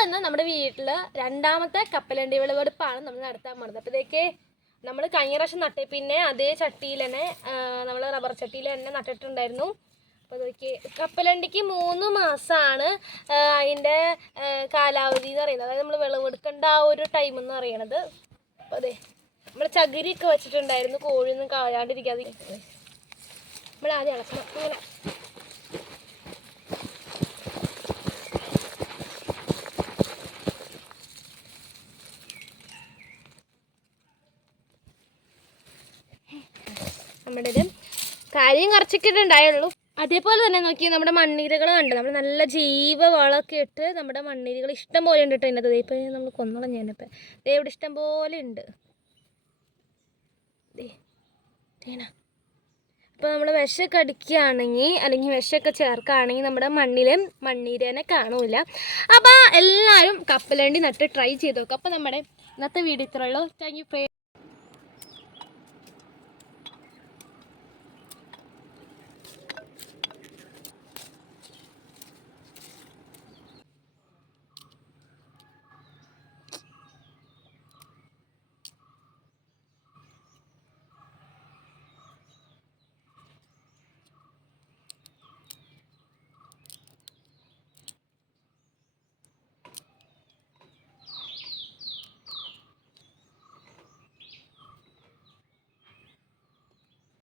തന്നെ നമ്മുടെ വീട്ടിൽ രണ്ടാമത്തെ കപ്പലണ്ടി വിളവെടുപ്പാണ് നമ്മൾ നടത്താൻ പോകുന്നത്. അപ്പോൾ ഇതൊക്കെ നമ്മൾ കഴിഞ്ഞ പ്രാവശ്യം നട്ടേ പിന്നെ അതേ ചട്ടിയിൽ തന്നെ നമ്മൾ റബ്ബർ ചട്ടിയിൽ തന്നെ നട്ടിട്ടുണ്ടായിരുന്നു. അപ്പോൾ ഇതൊക്കെ കപ്പലണ്ടിക്ക് 3 മാസമാണ് അതിൻ്റെ കാലാവധി എന്ന് പറയുന്നത്. അതായത് നമ്മൾ വിളവെടുക്കേണ്ട ആ ഒരു ടൈം എന്ന് പറയണത്. അപ്പോൾ അതെ നമ്മൾ ചകിരിയൊക്കെ വെച്ചിട്ടുണ്ടായിരുന്നു കോഴിയൊന്നും കാഴാണ്ടിരിക്കാതെ. നമ്മൾ ആദ്യം ഇളക്കണം ഇങ്ങനെ. നമ്മുടെ ഇത് കാര്യം കുറച്ചൊക്കെ ഉണ്ടായുള്ളൂ. അതേപോലെ തന്നെ നോക്കി നമ്മുടെ മണ്ണീരകൾ കണ്ട് നമ്മൾ നല്ല ജൈവ വളമൊക്കെ ഇട്ട് നമ്മുടെ മണ്ണീരകൾ ഇഷ്ടം പോലെ ഉണ്ട് കേട്ടോ. അതിനകത്ത് ഇപ്പോൾ നമ്മൾ കൊന്നോളം ഞാനിപ്പോൾ ഇവിടെ ഇഷ്ടം പോലെ ഉണ്ട്. അപ്പോൾ നമ്മൾ വിഷമൊക്കെ അടിക്കുകയാണെങ്കിൽ അല്ലെങ്കിൽ വിഷമൊക്കെ ചേർക്കുകയാണെങ്കിൽ നമ്മുടെ മണ്ണിലും മണ്ണീരനെ കാണൂല. അപ്പോൾ എല്ലാവരും കപ്പലണ്ടി നട്ട് ട്രൈ ചെയ്ത് നോക്കുക. അപ്പോൾ നമ്മുടെ ഇന്നത്തെ വീഡിയോ ഇത്രയുള്ളൂ. Thank U.